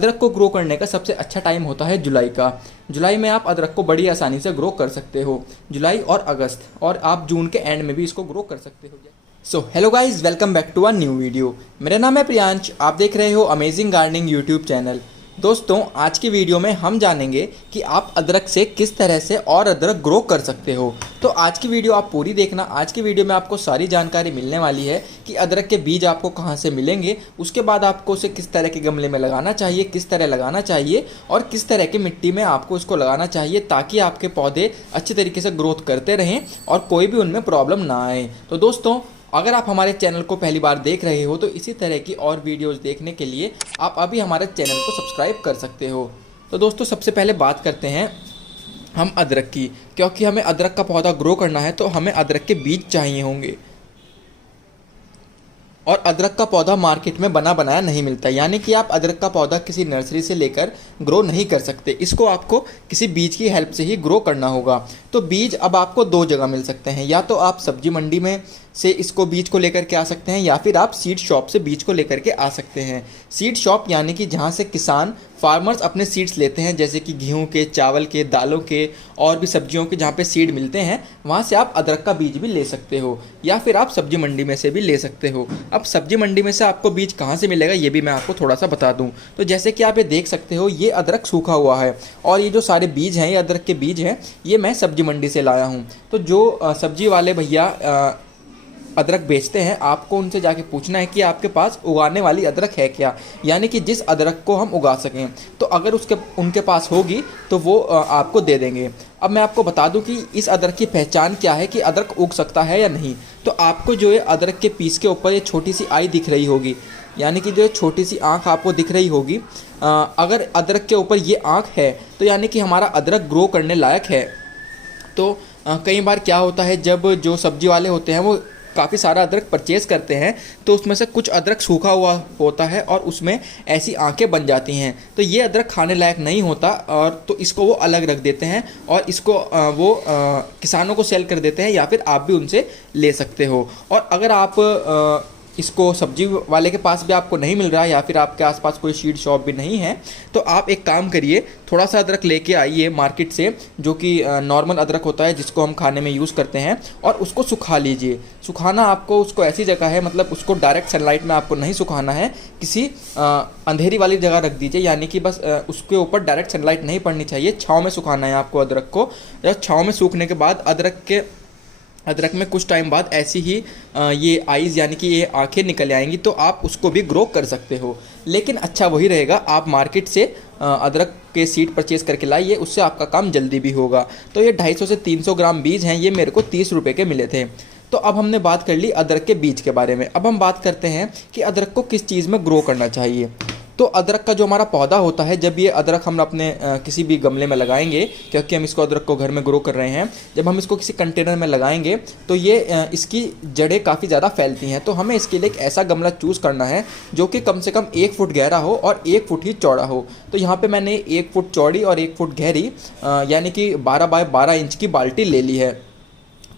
अदरक को ग्रो करने का सबसे अच्छा टाइम होता है जुलाई का। जुलाई में आप अदरक को बड़ी आसानी से ग्रो कर सकते हो, जुलाई और अगस्त, और आप जून के एंड में भी इसको ग्रो कर सकते हो। So hello guys, welcome back to a new video. मेरा नाम है प्रियांश, आप देख रहे हो अमेजिंग गार्डनिंग यूट्यूब चैनल। दोस्तों, आज की वीडियो में हम जानेंगे कि आप अदरक से किस तरह से और अदरक ग्रो कर सकते हो। तो आज की वीडियो आप पूरी देखना। आज की वीडियो में आपको सारी जानकारी मिलने वाली है कि अदरक के बीज आपको कहाँ से मिलेंगे, उसके बाद आपको उसे किस तरह के गमले में लगाना चाहिए, किस तरह लगाना चाहिए और किस तरह की मिट्टी में आपको इसको लगाना चाहिए, ताकि आपके पौधे अच्छी तरीके से ग्रोथ करते रहें और कोई भी उनमें प्रॉब्लम ना आए। तो दोस्तों, अगर आप हमारे चैनल को पहली बार देख रहे हो तो इसी तरह की और वीडियोस देखने के लिए आप अभी हमारे चैनल को सब्सक्राइब कर सकते हो। तो दोस्तों, सबसे पहले बात करते हैं हम अदरक की। क्योंकि हमें अदरक का पौधा ग्रो करना है तो हमें अदरक के बीज चाहिए होंगे, और अदरक का पौधा मार्केट में बना बनाया नहीं मिलता, यानी कि आप अदरक का पौधा किसी नर्सरी से लेकर ग्रो नहीं कर सकते। इसको आपको किसी बीज की हेल्प से ही ग्रो करना होगा। तो बीज अब आपको दो जगह मिल सकते हैं, या तो आप सब्जी मंडी में से इसको बीज को लेकर के आ सकते हैं, या फिर आप सीड शॉप से बीज को लेकर के आ सकते हैं। सीड शॉप यानी कि जहाँ से किसान फार्मर्स अपने सीड्स लेते हैं, जैसे कि गेहूं के, चावल के, दालों के और भी सब्जियों के जहाँ पे सीड मिलते हैं, वहाँ से आप अदरक का बीज भी ले सकते हो, या फिर आप सब्जी मंडी में से भी ले सकते हो। अब सब्जी मंडी में से आपको बीज कहाँ से मिलेगा ये भी मैं आपको थोड़ा सा बता दूँ। तो जैसे कि आप ये देख सकते हो, ये अदरक सूखा हुआ है और ये जो सारे बीज हैं, ये अदरक के बीज हैं, ये मैं सब्जी मंडी से लाया हूँ। तो जो सब्जी वाले भैया अदरक बेचते हैं, आपको उनसे जाके पूछना है कि आपके पास उगाने वाली अदरक है क्या, यानी कि जिस अदरक को हम उगा सकें। तो अगर उनके पास होगी तो वो आपको दे देंगे। अब मैं आपको बता दूं कि इस अदरक की पहचान क्या है, कि अदरक उग सकता है या नहीं। तो आपको जो है अदरक के पीस के ऊपर ये छोटी सी आई दिख रही होगी, यानी कि जो छोटी सी आँख आपको दिख रही होगी। अगर अदरक के ऊपर ये आँख है तो यानी कि हमारा अदरक ग्रो करने लायक है। तो कई बार क्या होता है, जब जो सब्जी वाले होते हैं वो काफ़ी सारा अदरक परचेज़ करते हैं, तो उसमें से कुछ अदरक सूखा हुआ होता है और उसमें ऐसी आंखें बन जाती हैं। तो ये अदरक खाने लायक नहीं होता, और तो इसको वो अलग रख देते हैं और इसको वो किसानों को सेल कर देते हैं, या फिर आप भी उनसे ले सकते हो। और अगर आप इसको सब्जी वाले के पास भी आपको नहीं मिल रहा है, या फिर आपके आसपास कोई सीड शॉप भी नहीं है, तो आप एक काम करिए, थोड़ा सा अदरक लेके आइए मार्केट से, जो कि नॉर्मल अदरक होता है जिसको हम खाने में यूज़ करते हैं, और उसको सुखा लीजिए। सुखाना आपको उसको ऐसी जगह है, मतलब उसको डायरेक्ट सनलाइट में आपको नहीं सुखाना है, किसी अंधेरी वाली जगह रख दीजिए, यानी कि बस उसके ऊपर डायरेक्ट सनलाइट नहीं पड़नी चाहिए। छाँव में सुखाना है आपको अदरक को। जब छाँव में सूखने के बाद अदरक में कुछ टाइम बाद ऐसी ही ये आइज़ यानी कि ये आंखें निकल आएंगी, तो आप उसको भी ग्रो कर सकते हो। लेकिन अच्छा वही रहेगा, आप मार्केट से अदरक के सीड परचेज़ करके लाइए, उससे आपका काम जल्दी भी होगा। तो ये 250 से 300 ग्राम बीज हैं, ये मेरे को 30 रुपये के मिले थे। तो अब हमने बात कर ली अदरक के बीज के बारे में। अब हम बात करते हैं कि अदरक को किस चीज़ में ग्रो करना चाहिए। तो अदरक का जो हमारा पौधा होता है, जब ये अदरक हम अपने किसी भी गमले में लगाएंगे, क्योंकि हम इसको अदरक को घर में ग्रो कर रहे हैं, जब हम इसको किसी कंटेनर में लगाएंगे तो ये इसकी जड़ें काफ़ी ज़्यादा फैलती हैं। तो हमें इसके लिए एक ऐसा गमला चूज़ करना है जो कि कम से कम 1 फुट गहरा हो और 1 फुट ही चौड़ा हो। तो यहाँ पर मैंने 1 फुट चौड़ी और 1 फुट गहरी यानी कि 12 बाय 12 इंच की बाल्टी ले ली है।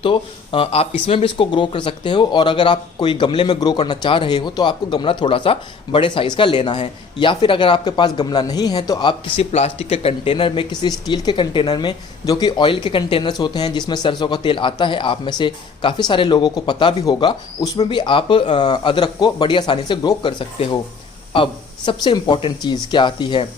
तो आप इसमें भी इसको ग्रो कर सकते हो, और अगर आप कोई गमले में ग्रो करना चाह रहे हो तो आपको गमला थोड़ा सा बड़े साइज़ का लेना है। या फिर अगर आपके पास गमला नहीं है तो आप किसी प्लास्टिक के कंटेनर में, किसी स्टील के कंटेनर में, जो कि ऑयल के कंटेनर्स होते हैं जिसमें सरसों का तेल आता है, आप में से काफ़ी सारे लोगों को पता भी होगा, उसमें भी आप अदरक को बड़ी आसानी से ग्रो कर सकते हो। अब सबसे इम्पॉर्टेंट चीज़ क्या आती है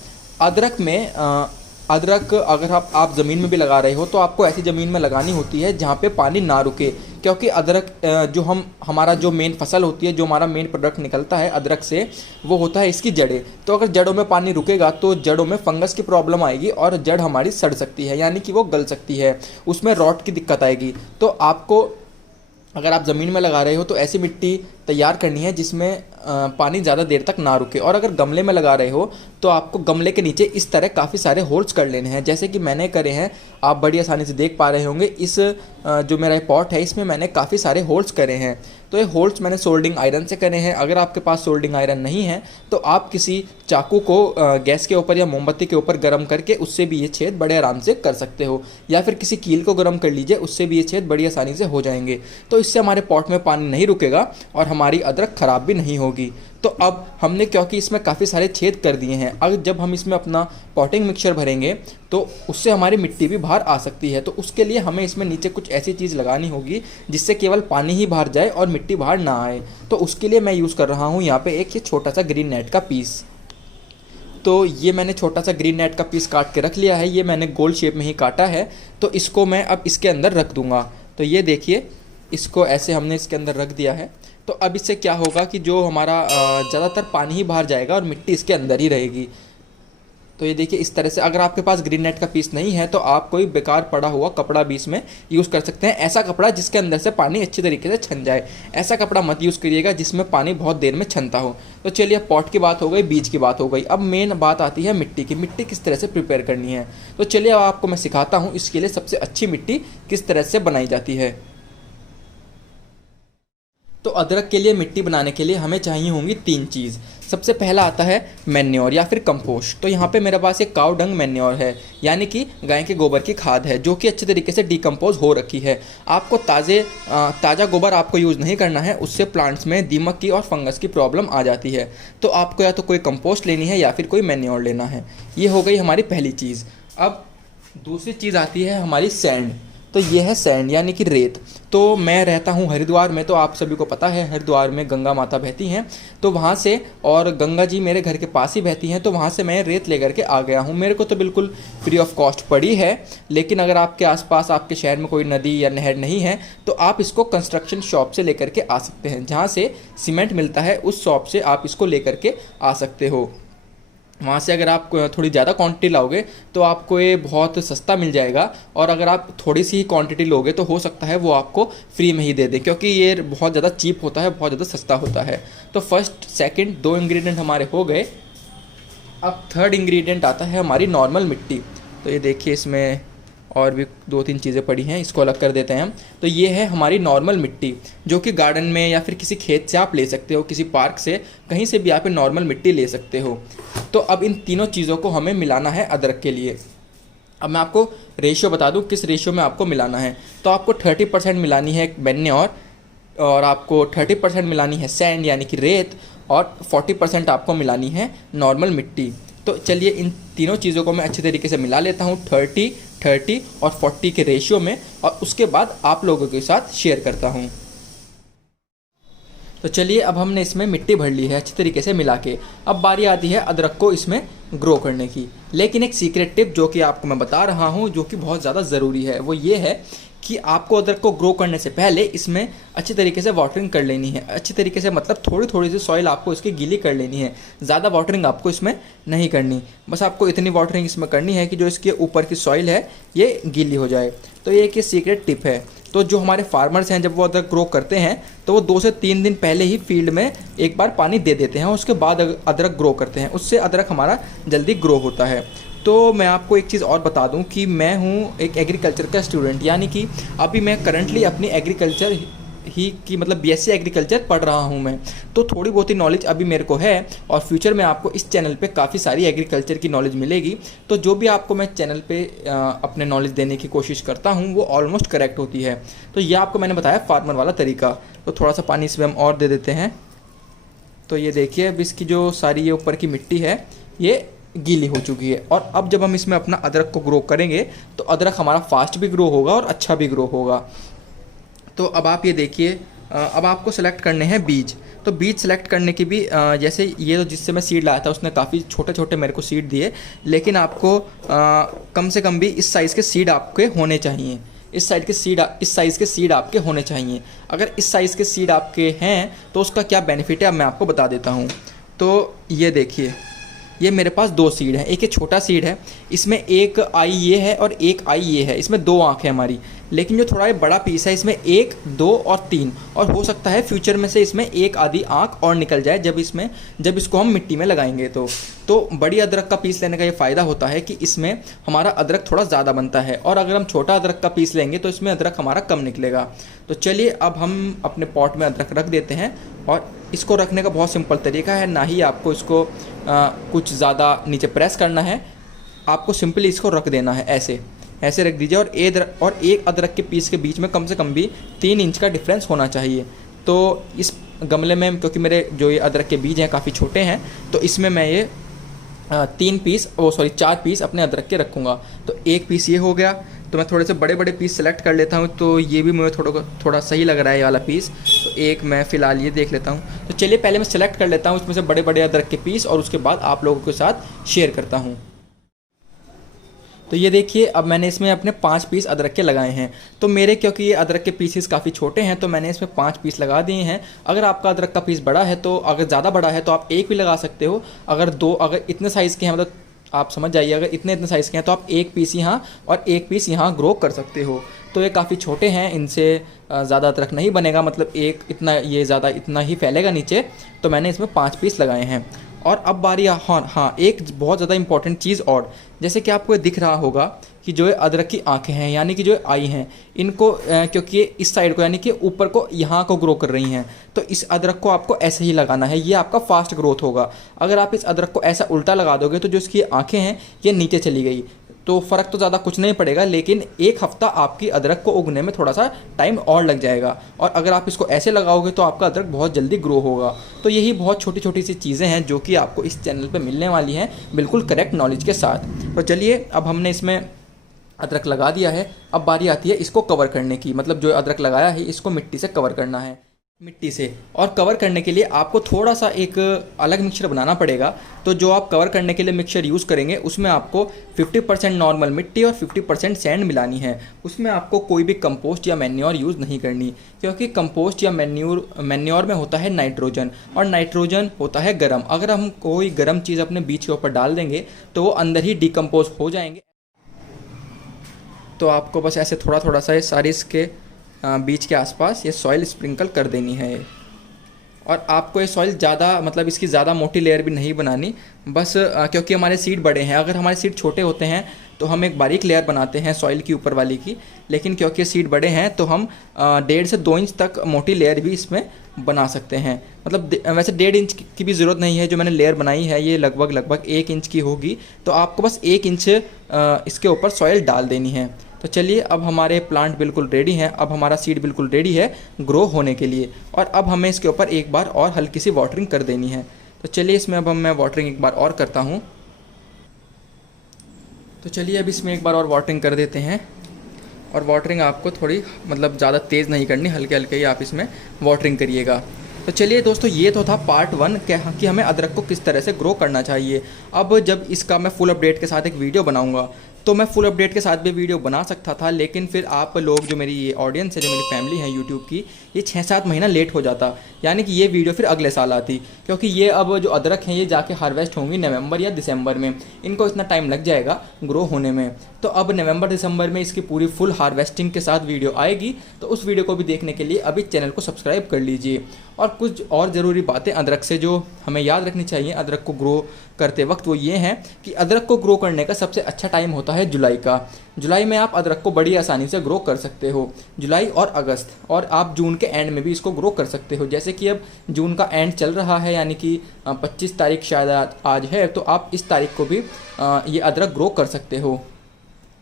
अदरक में। अदरक अगर आप ज़मीन में भी लगा रहे हो तो आपको ऐसी ज़मीन में लगानी होती है जहाँ पे पानी ना रुके, क्योंकि अदरक जो हमारा जो मेन फसल होती है, जो हमारा मेन प्रोडक्ट निकलता है अदरक से, वो होता है इसकी जड़ें। तो अगर जड़ों में पानी रुकेगा तो जड़ों में फंगस की प्रॉब्लम आएगी और जड़ हमारी सड़ सकती है, यानी कि वो गल सकती है, उसमें रॉट की दिक्कत आएगी। तो आपको अगर आप ज़मीन में लगा रहे हो तो ऐसी मिट्टी तैयार करनी है जिसमें पानी ज़्यादा देर तक ना रुके। और अगर गमले में लगा रहे हो तो आपको गमले के नीचे इस तरह काफ़ी सारे होल्स कर लेने हैं, जैसे कि मैंने करे हैं, आप बड़ी आसानी से देख पा रहे होंगे। इस जो मेरा पॉट है इसमें मैंने काफ़ी सारे होल्स करे हैं। तो ये होल्स मैंने सोल्डिंग आयरन से करे हैं। अगर आपके पास सोल्डिंग आयरन नहीं है तो आप किसी चाकू को गैस के ऊपर या मोमबत्ती के ऊपर गर्म करके उससे भी ये छेद बड़े आराम से कर सकते हो, या फिर किसी कील को गर्म कर लीजिए, उससे भी ये छेद बड़ी आसानी से हो जाएंगे। तो इससे हमारे पॉट में पानी नहीं रुकेगा और हमारी अदरक ख़राब भी नहीं होगी। तो अब हमने क्योंकि इसमें काफ़ी सारे छेद कर दिए हैं, अब जब हम इसमें अपना पॉटिंग मिक्सचर भरेंगे तो उससे हमारी मिट्टी भी बाहर आ सकती है। तो उसके लिए हमें इसमें नीचे कुछ ऐसी चीज़ लगानी होगी जिससे केवल पानी ही बाहर जाए और मिट्टी बाहर ना आए। तो उसके लिए मैं यूज़ कर रहा हूँ यहाँ पे एक ये छोटा सा ग्रीन नेट का पीस। तो ये मैंने छोटा सा ग्रीन नेट का पीस काट के रख लिया है, ये मैंने गोल शेप में ही काटा है। तो इसको मैं अब इसके अंदर रख दूँगा। तो ये देखिए, इसको ऐसे हमने इसके अंदर रख दिया है। तो अब इससे क्या होगा कि जो हमारा ज़्यादातर पानी ही बाहर जाएगा और मिट्टी इसके अंदर ही रहेगी। तो ये देखिए इस तरह से। अगर आपके पास ग्रीन नेट का पीस नहीं है तो आप कोई बेकार पड़ा हुआ कपड़ा भी इसमें यूज़ कर सकते हैं। ऐसा कपड़ा जिसके अंदर से पानी अच्छी तरीके से छन जाए, ऐसा कपड़ा मत यूज़ करिएगा जिसमें पानी बहुत देर में छनता हो। तो चलिए, पॉट की बात हो गई, बीज की बात हो गई, अब मेन बात आती है मिट्टी की। मिट्टी किस तरह से प्रिपेयर करनी है, तो चलिए अब आपको मैं सिखाता हूँ इसके लिए सबसे अच्छी मिट्टी किस तरह से बनाई जाती है। तो अदरक के लिए मिट्टी बनाने के लिए हमें चाहिए होंगी 3 चीज़। सबसे पहला आता है मैन्योर या फिर कंपोस्ट। तो यहाँ पे मेरे पास एक काउ डंग मैन्योर है, यानी कि गाय के गोबर की खाद है, जो कि अच्छे तरीके से डिकम्पोज हो रखी है। आपको ताज़ा गोबर आपको यूज़ नहीं करना है, उससे प्लांट्स में दीमक की और फंगस की प्रॉब्लम आ जाती है। तो आपको या तो कोई कंपोस्ट लेनी है या फिर कोई मैन्योर लेना है। ये हो गई हमारी पहली चीज़। अब दूसरी चीज़ आती है हमारी सैंड। तो ये है सैंड यानी कि रेत। तो मैं रहता हूँ हरिद्वार में, तो आप सभी को पता है हरिद्वार में गंगा माता बहती हैं। तो वहाँ से, और गंगा जी मेरे घर के पास ही बहती हैं, तो वहाँ से मैं रेत लेकर के आ गया हूँ। मेरे को तो बिल्कुल फ्री ऑफ कॉस्ट पड़ी है। लेकिन अगर आपके आसपास आपके शहर में कोई नदी या नहर नहीं है तो आप इसको कंस्ट्रक्शन शॉप से लेकर के आ सकते हैं। जहाँ से सीमेंट मिलता है उस शॉप से आप इसको लेकर के आ सकते हो। वहाँ से अगर आप थोड़ी ज़्यादा क्वांटिटी लाओगे तो आपको ये बहुत सस्ता मिल जाएगा, और अगर आप थोड़ी सी ही क्वांटिटी लोगे तो हो सकता है वो आपको फ्री में ही दे दे, क्योंकि ये बहुत ज़्यादा चीप होता है, बहुत ज़्यादा सस्ता होता है। तो फर्स्ट सेकंड 2 इंग्रेडिएंट हमारे हो गए। अब थर्ड इंग्रेडिएंट आता है हमारी नॉर्मल मिट्टी। तो ये देखिए, इसमें और भी 2-3 चीज़ें पड़ी हैं, इसको अलग कर देते हैं हम। तो ये है हमारी नॉर्मल मिट्टी, जो कि गार्डन में या फिर किसी खेत से आप ले सकते हो, किसी पार्क से, कहीं से भी आप नॉर्मल मिट्टी ले सकते हो। तो अब इन तीनों चीज़ों को हमें मिलाना है अदरक के लिए। अब मैं आपको रेशियो बता दूं किस रेशियो में आपको मिलाना है। तो आपको 30% मिलानी है मैन्योर, और आपको 30% मिलानी है सैंड यानी कि रेत, और 40% आपको मिलानी है नॉर्मल मिट्टी। तो चलिए इन तीनों चीज़ों को मैं अच्छे तरीके से मिला लेता हूँ 30, 30 और 40 के रेशियो में, और उसके बाद आप लोगों के साथ शेयर करता हूँ। तो चलिए, अब हमने इसमें मिट्टी भर ली है अच्छी तरीके से मिला के। अब बारी आती है अदरक को इसमें ग्रो करने की। लेकिन एक सीक्रेट टिप जो कि आपको मैं बता रहा हूँ, जो कि बहुत ज़्यादा ज़रूरी है, वो ये है कि आपको अदरक को ग्रो करने से पहले इसमें अच्छी तरीके से वाटरिंग कर लेनी है। अच्छी तरीके से मतलब थोड़ी थोड़ी सी सॉइल आपको इसकी गीली कर लेनी है। ज़्यादा वाटरिंग आपको इसमें नहीं करनी, बस आपको इतनी वाटरिंग इसमें करनी है कि जो इसके ऊपर की सॉइल है ये गीली हो जाए। तो ये एक सीक्रेट टिप है। तो जो हमारे फार्मर्स हैं, जब वो अदरक ग्रो करते हैं तो वो 2 से 3 दिन पहले ही फील्ड में एक बार पानी दे देते हैं, उसके बाद अदरक ग्रो करते हैं। उससे अदरक हमारा जल्दी ग्रो होता है। तो मैं आपको एक चीज़ और बता दूं कि मैं हूं एक एग्रीकल्चर का स्टूडेंट, यानी कि अभी मैं करंटली अपनी एग्रीकल्चर ही की मतलब बीएससी एग्रीकल्चर पढ़ रहा हूं मैं। तो थोड़ी बहुत ही नॉलेज अभी मेरे को है, और फ्यूचर में आपको इस चैनल पे काफ़ी सारी एग्रीकल्चर की नॉलेज मिलेगी। तो जो भी आपको मैं चैनल पे अपने नॉलेज देने की कोशिश करता हूं वो ऑलमोस्ट करेक्ट होती है। तो ये आपको मैंने बताया फार्मर वाला तरीका। तो थोड़ा सा पानी इसमें हम और दे देते हैं। तो ये देखिए, अब इसकी जो सारी ये ऊपर की मिट्टी है ये गीली हो चुकी है। और अब जब हम इसमें अपना अदरक को ग्रो करेंगे तो अदरक हमारा फास्ट भी ग्रो होगा और अच्छा भी ग्रो होगा। तो अब आप ये देखिए, अब आपको सेलेक्ट करने हैं बीज। तो बीज सेलेक्ट करने की भी जैसे ये तो जिससे मैं सीड लाया था उसने काफ़ी छोटे छोटे मेरे को सीड दिए, लेकिन आपको कम से कम भी इस साइज़ के सीड आपके होने चाहिए। इस साइज़ के सीड आपके होने चाहिए। अगर इस साइज़ के सीड आपके हैं तो उसका क्या बेनिफिट है अब मैं आपको बता देता हूँ। तो ये देखिए, ये मेरे पास 2 सीड हैं। एक ये छोटा सीड है, इसमें एक आई ये है और एक आई ये है, इसमें 2 आँखें हमारी। लेकिन जो थोड़ा ये बड़ा पीस है इसमें 1, 2 और 3, और हो सकता है फ्यूचर में से इसमें एक आधी आँख और निकल जाए जब इसको हम मिट्टी में लगाएंगे। तो बड़ी अदरक का पीस लेने का ये फ़ायदा होता है कि इसमें हमारा अदरक थोड़ा ज़्यादा बनता है, और अगर हम छोटा अदरक का पीस लेंगे तो इसमें अदरक हमारा कम निकलेगा। तो चलिए अब हम अपने पॉट में अदरक रख देते हैं, और इसको रखने का बहुत सिंपल तरीका है, ना ही आपको इसको कुछ ज़्यादा नीचे प्रेस करना है, आपको सिंपली इसको रख देना है, ऐसे रख दीजिए। और एक अदरक के पीस के बीच में कम से कम भी 3 इंच का डिफरेंस होना चाहिए। तो इस गमले में क्योंकि मेरे जो ये अदरक के बीज हैं काफ़ी छोटे हैं, तो इसमें मैं ये 4 पीस अपने अदरक के रखूँगा। तो एक पीस ये हो गया, तो मैं थोड़े से बड़े बड़े पीस सेलेक्ट कर लेता हूँ। तो ये भी मुझे थोड़ा सही लग रहा है ये वाला पीस, तो एक मैं फ़िलहाल ये देख लेता हूँ। तो चलिए पहले मैं सेलेक्ट कर लेता हूँ इसमें से बड़े बड़े अदरक के पीस, और उसके बाद आप लोगों के साथ शेयर करता हूँ। तो ये देखिए अब मैंने इसमें अपने 5 पीस अदरक के लगाए हैं। तो मेरे क्योंकि ये अदरक के पीसेस काफ़ी छोटे हैं, तो मैंने इसमें 5 पीस लगा दिए हैं। अगर आपका अदरक का पीस बड़ा है, तो अगर ज़्यादा बड़ा है तो आप 1 भी लगा सकते हो। अगर इतने साइज़ के हैं, मतलब आप समझ जाइए, अगर इतने साइज़ के हैं तो आप 1 पीस यहाँ और 1 पीस यहाँ ग्रो कर सकते हो। तो ये काफ़ी छोटे हैं, इनसे ज़्यादा अदरक नहीं बनेगा, मतलब इतना ही फैलेगा नीचे। तो मैंने इसमें 5 पीस लगाए हैं। और अब बारी हाँ, एक बहुत ज़्यादा इंपॉर्टेंट चीज़, और जैसे कि आपको दिख रहा होगा कि जो अदरक की आंखें हैं, यानी कि जो आई हैं, इनको क्योंकि ये इस साइड को यानी कि ऊपर को यहाँ को ग्रो कर रही हैं, तो इस अदरक को आपको ऐसे ही लगाना है, ये आपका फास्ट ग्रोथ होगा। अगर आप इस अदरक को ऐसा उल्टा लगा दोगे तो जो इसकी आंखें हैं ये नीचे चली गई, तो फ़र्क तो ज़्यादा कुछ नहीं पड़ेगा, लेकिन 1 हफ़्ता आपकी अदरक को उगने में थोड़ा सा टाइम और लग जाएगा। और अगर आप इसको ऐसे लगाओगे तो आपका अदरक बहुत जल्दी ग्रो होगा। तो यही बहुत छोटी छोटी सी चीज़ें हैं जो कि आपको इस चैनल पे मिलने वाली हैं, बिल्कुल करेक्ट नॉलेज के साथ। तो चलिए अब हमने इसमें अदरक लगा दिया है, अब बारी आती है इसको कवर करने की, मतलब जो अदरक लगाया है इसको मिट्टी से कवर करना है। मिट्टी से और कवर करने के लिए आपको थोड़ा सा एक अलग मिक्सचर बनाना पड़ेगा। तो जो आप कवर करने के लिए मिक्सचर यूज़ करेंगे उसमें आपको 50% नॉर्मल मिट्टी और 50% सैंड मिलानी है। उसमें आपको कोई भी कंपोस्ट या मैन्योर यूज़ नहीं करनी, क्योंकि कंपोस्ट या मैन्योर में होता है नाइट्रोजन, और नाइट्रोजन होता है गर्म। अगर हम कोई गर्म चीज़ अपने बीज के ऊपर डाल देंगे तो वो अंदर ही डिकम्पोज हो जाएंगे। तो आपको बस ऐसे थोड़ा थोड़ा सा ये सारी इसके बीच के आसपास ये सॉइल स्प्रिंकल कर देनी है। और आपको ये सॉइल ज़्यादा, मतलब इसकी ज़्यादा मोटी लेयर भी नहीं बनानी, बस क्योंकि हमारे सीड बड़े हैं। अगर हमारे सीड छोटे होते हैं तो हम एक बारीक लेयर बनाते हैं सॉइल की ऊपर वाली की, लेकिन क्योंकि सीड बड़े हैं तो हम 1.5 से 2 इंच तक मोटी लेयर भी इसमें बना सकते हैं। मतलब वैसे 1.5 इंच की भी ज़रूरत नहीं है, जो मैंने लेयर बनाई है ये लगभग 1 इंच की होगी। तो आपको बस 1 इंच इसके ऊपर सॉइल डाल देनी है। तो चलिए अब हमारे प्लांट बिल्कुल रेडी हैं, अब हमारा सीड बिल्कुल रेडी है ग्रो होने के लिए। और अब हमें इसके ऊपर एक बार और हल्की सी वाटरिंग कर देनी है। तो चलिए इसमें अब मैं वाटरिंग एक बार और करता हूँ। तो चलिए अब इसमें एक बार और वाटरिंग कर देते हैं। और वाटरिंग आपको थोड़ी, मतलब ज़्यादा तेज़ नहीं करनी, हल्के हल्के ही आप इसमें वाटरिंग करिएगा। तो चलिए दोस्तों, ये तो था पार्ट 1 कि हमें अदरक को किस तरह से ग्रो करना चाहिए। अब जब इसका मैं फुल अपडेट के साथ एक वीडियो बनाऊंगा तो मैं फुल अपडेट के साथ भी वीडियो बना सकता था, लेकिन फिर आप लोग, जो मेरी ये ऑडियंस है, जो मेरी फैमिली है यूट्यूब की, ये 6-7 महीना लेट हो जाता, यानी कि ये वीडियो फिर अगले साल आती। क्योंकि ये अब जो अदरक हैं ये जाके हार्वेस्ट होंगी नवंबर या दिसंबर में, इनको इतना टाइम लग जाएगा ग्रो होने में। तो अब नवंबर दिसंबर में इसकी पूरी फुल हार्वेस्टिंग के साथ वीडियो आएगी, तो उस वीडियो को भी देखने के लिए अभी चैनल को सब्सक्राइब कर लीजिए। और कुछ और ज़रूरी बातें अदरक से जो हमें याद रखनी चाहिए अदरक को ग्रो करते वक्त, वो ये हैं कि अदरक को ग्रो करने का सबसे अच्छा टाइम होता है जुलाई का। जुलाई में आप अदरक को बड़ी आसानी से ग्रो कर सकते हो, जुलाई और अगस्त। और आप जून के एंड में भी इसको ग्रो कर सकते हो, जैसे कि अब जून का एंड चल रहा है, यानी कि 25 तारीख शायद आज है, तो आप इस तारीख को भी ये अदरक ग्रो कर सकते हो।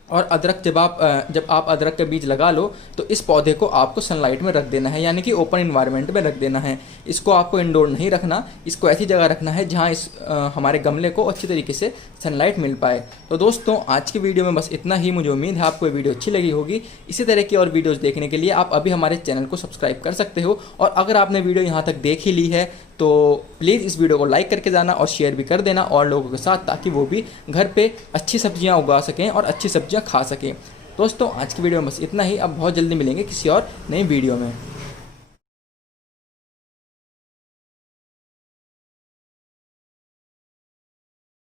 और अदरक जब आप अदरक का बीज लगा लो तो इस पौधे को आपको सनलाइट में रख देना है, यानी कि ओपन इन्वायरमेंट में रख देना है। इसको आपको इंडोर नहीं रखना, इसको ऐसी जगह रखना है जहाँ हमारे गमले को अच्छी तरीके से सनलाइट मिल पाए। तो दोस्तों, आज की वीडियो में बस इतना ही। मुझे उम्मीद है आपको ये वीडियो अच्छी लगी होगी। इसी तरह की और वीडियोज़ देखने के लिए आप अभी हमारे चैनल को सब्सक्राइब कर सकते हो। और अगर आपने वीडियो यहाँ तक देख ही ली है तो प्लीज़ इस वीडियो को लाइक करके जाना और शेयर भी कर देना और लोगों के साथ, ताकि वो भी घर पे अच्छी सब्जियां उगा सकें और अच्छी सब्जियां खा सकें। दोस्तों, आज की वीडियो में बस इतना ही। अब बहुत जल्दी मिलेंगे किसी और नई वीडियो में।